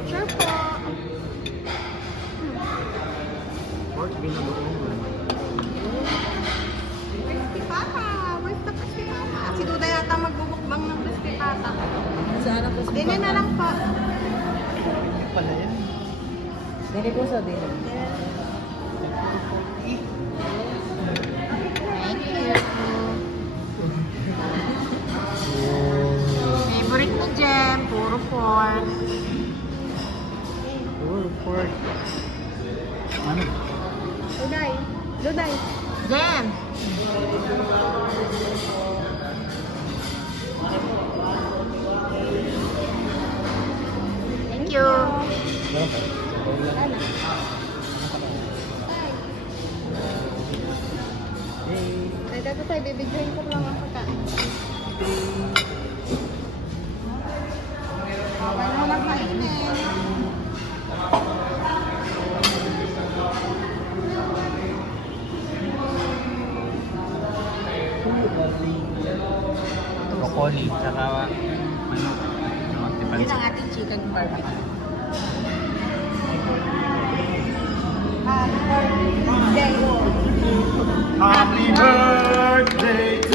Picture po. Pork binagoong. Crispy pata. Where's the crispy pata? Si Duda yata magbubukbang ng crispy pata. Saan ang gusto Dine na lang po. Pala yan. Dili po sa dili. Thank you. Favorite ni Jem, puro pork. Pork. Ano? Duday. Duday. Jem. Thank you. Ay, dito tayo, bibidyoin ko lang ang pagkain. Bawal mo lang kainin. Broccoli, tsaka manok. Yun ang ating chicken barbecue. Happy birthday. Happy birthday